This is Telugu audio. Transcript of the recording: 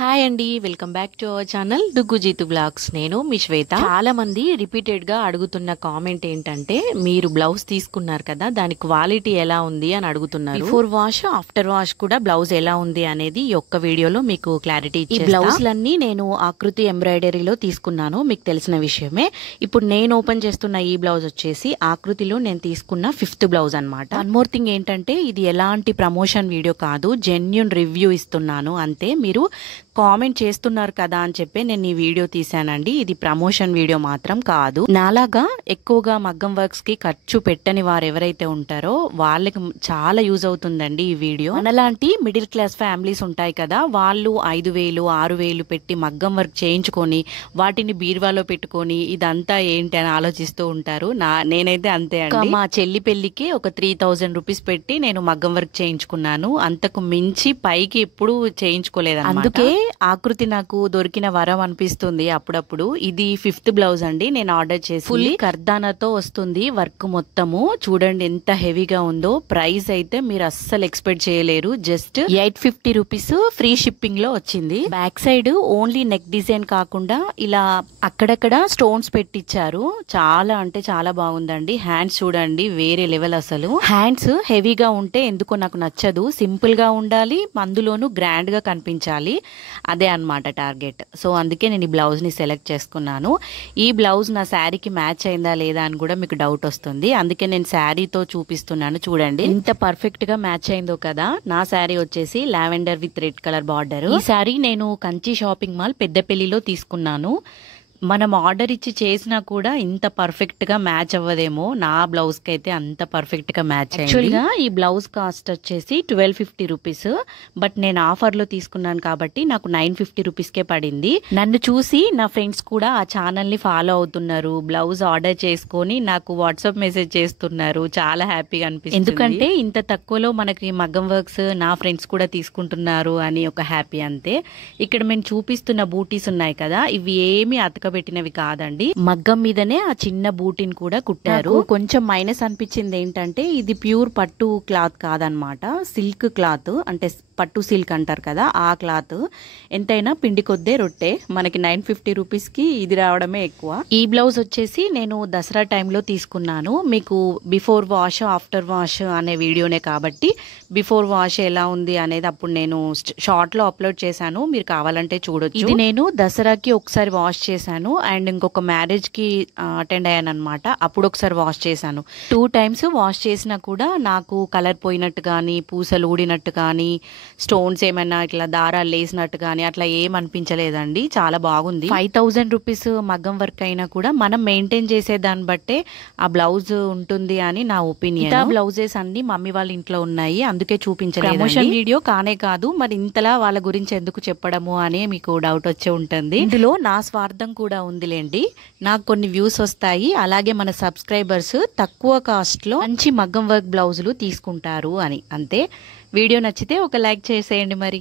హాయ్ అండి, welcome back to our channel Duggu Jeethu vlogs. నేను మీ శ్వేత. చాలా మంది రిపీటెడ్ గా అడుగుతున్న కామెంట్ ఏంటంటే, మీరు బ్లౌజ్ తీసుకున్నారు కదా, దాని క్వాలిటీ ఎలా ఉంది అని అడుగుతున్నారు. బిఫోర్ వాష్ ఆఫ్టర్ వాష్ కూడా బ్లౌజ్ ఎలా ఉంది అనేది ఈ ఒక్క వీడియోలో మీకు క్లారిటీ ఇచ్చేస్తా. ఈ బ్లౌజ్లన్నీ నేను ఆకృతి ఎంబ్రాయిడరీలో తీసుకున్నాను, మీకు తెలిసిన విషయమే. ఇప్పుడు నేను ఓపెన్ చేస్తున్న ఈ బ్లౌజ్ వచ్చేసి ఆకృతిలో నేను తీసుకున్న 5th బ్లౌజ్ అన్నమాట. వన్ మోర్ థింగ్ ఏంటంటే, ఇది ఎలాంటి ప్రమోషన్ వీడియో కాదు, జెన్యూన్ రివ్యూ ఇస్తున్నాను అంతే. మీరు కామెంట్ చేస్తున్నారు కదా అని చెప్పి నేను ఈ వీడియో తీసానండి. ఇది ప్రమోషన్ వీడియో మాత్రం కాదు. నాలాగా ఎక్కువగా మగ్గం వర్క్స్ కి ఖర్చు పెట్టని వారు ఎవరైతే ఉంటారో వాళ్ళకి చాలా యూజ్ అవుతుందండి ఈ వీడియో. మనలాంటి మిడిల్ క్లాస్ ఫ్యామిలీస్ ఉంటాయి కదా, వాళ్ళు 5,000 6,000 పెట్టి మగ్గం వర్క్ చేయించుకొని వాటిని బీరువాలో పెట్టుకొని ఇదంతా ఏంటి అని ఆలోచిస్తూ ఉంటారు. నేనైతే అంతే అండి. మా చెల్లి పెళ్లికి ఒక 3,000 రూపీస్ పెట్టి నేను మగ్గం వర్క్ చేయించుకున్నాను. అంతకు మించి పైకి ఎప్పుడు చేయించుకోలేదు. అందుకే ఆకృతి నాకు దొరికిన వరం అనిపిస్తుంది అప్పుడప్పుడు. ఇది 5th బ్లౌజ్ అండి, నేను ఆర్డర్ చేసి. ఫుల్ కర్దానాతో వస్తుంది వర్క్ మొత్తము. చూడండి ఎంత హెవీగా ఉందో. ప్రైస్ అయితే మీరు అస్సలు ఎక్స్పెక్ట్ చేయలేరు. జస్ట్ 850 రూపీస్ ఫ్రీ షిప్పింగ్ లో వచ్చింది. Back side only neck design కాకుండా ఇలా అక్కడక్కడ స్టోన్స్ పెట్టించారు. చాలా అంటే చాలా బాగుందండి. హ్యాండ్స్ చూడండి, వేరే లెవెల్ అసలు. హ్యాండ్స్ హెవీగా ఉంటే ఎందుకో నాకు నచ్చదు. సింపుల్ గా ఉండాలి, అందులోనూ గ్రాండ్ గా కనిపించాలి. అదే అన్నమాట టార్గెట్. సో అందుకే నేను ఈ బ్లౌజ్ ని సెలెక్ట్ చేసుకున్నాను. ఈ బ్లౌజ్ నా శారీకి మ్యాచ్ అయిందా లేదా అని కూడా మీకు డౌట్ వస్తుంది. అందుకే నేను శారీతో చూపిస్తున్నాను. చూడండి ఎంత పర్ఫెక్ట్ గా మ్యాచ్ అయిందో కదా. నా శారీ వచ్చేసి lavender with red colour border. ఈ శారీ నేను కంచి షాపింగ్ మాల్ పెద్దపల్లిలో తీసుకున్నాను. మనం ఆర్డర్ ఇచ్చి చేసినా కూడా ఇంత పర్ఫెక్ట్ గా మ్యాచ్ అవ్వదేమో. నా బ్లౌజ్ కి అయితే అంత పర్ఫెక్ట్ గా మ్యాచ్ అయ్యింది. యాక్చువల్గా ఈ బ్లౌజ్ కాస్ట్ వచ్చేసి 1250 రూపీస్. బట్ నేను ఆఫర్ లో తీసుకున్నాను కాబట్టి నాకు 950 రూపీస్ కే పడింది. నన్ను చూసి నా ఫ్రెండ్స్ కూడా ఆ ఛానల్ ని ఫాలో అవుతున్నారు. బ్లౌజ్ ఆర్డర్ చేసుకొని నాకు వాట్సాప్ మెసేజ్ చేస్తున్నారు. చాలా హ్యాపీగా అనిపిస్తుంది. ఎందుకంటే ఇంత తక్కువలో మనకి మగ్గం వర్క్స్ నా ఫ్రెండ్స్ కూడా తీసుకుంటున్నారు అని ఒక హ్యాపీ అంతే. ఇక్కడ మేము చూపిస్తున్న బూటీస్ ఉన్నాయి కదా, ఇవి ఏమి పెట్టినవి కాదండి. మగ్గం మీదనే ఆ చిన్న బూటీని కూడా కుట్టారు. కొంచెం మైనస్ అనిపించింది ఏంటంటే, ఇది ప్యూర్ పట్టు క్లాత్ కాదనమాట, సిల్క్ క్లాత్. అంటే పట్టు సిల్క్ అంటారు కదా, ఆ క్లాత్. ఎంతైనా పిండి కొద్దే రొట్టె. మనకి 950 రూపీస్ కి ఇది రావడమే ఎక్కువ. ఈ బ్లౌజ్ వచ్చేసి నేను దసరా టైంలో తీసుకున్నాను. మీకు బిఫోర్ వాష్ ఆఫ్టర్ వాష్ అనే వీడియోనే కాబట్టి బిఫోర్ వాష్ ఎలా ఉంది అనేది అప్పుడు నేను షార్ట్ లో అప్లోడ్ చేశాను. మీరు కావాలంటే చూడొచ్చు. ఇది నేను దసరాకి ఒకసారి వాష్ చేశాను అండ్ ఇంకొక మ్యారేజ్ కి అటెండ్ అయ్యాను అనమాట. అప్పుడు ఒకసారి వాష్ చేశాను. 2 times వాష్ చేసినా కూడా నాకు కలర్ పోయినట్టు కానీ, పూసలు ఊడినట్టు కానీ, స్టోన్స్ ఏమైనా ఇట్లా దారాలు లేసినట్టు కానీ అట్లా ఏం అనిపించలేదండి. చాలా బాగుంది. 5000 రూపీస్ మగ్గం వర్క్ అయినా కూడా మనం మెయింటైన్ చేసే దాన్ని బట్టే ఆ బ్లౌజ్ ఉంటుంది అని నా ఒపీనియన్. బ్లౌజెస్ అన్ని మమ్మీ వాళ్ళ ఇంట్లో ఉన్నాయి, అందుకే చూపించలేదు. ప్రమోషన్ వీడియో కానే కాదు, మరి ఇంతలా వాళ్ళ గురించి ఎందుకు చెప్పడము అని మీకు డౌట్ వచ్చే ఉంటుంది. ఇందులో నా స్వార్థం కూడా ఉందిలేండి. నాకు కొన్ని వ్యూస్ వస్తాయి, అలాగే మన సబ్స్క్రైబర్స్ తక్కువ కాస్ట్ లో మంచి మగ్గం వర్క్ బ్లౌజులు తీసుకుంటారు అని. అంతే. వీడియో నచ్చితే ఒక లైక్ చేసేయండి మరి.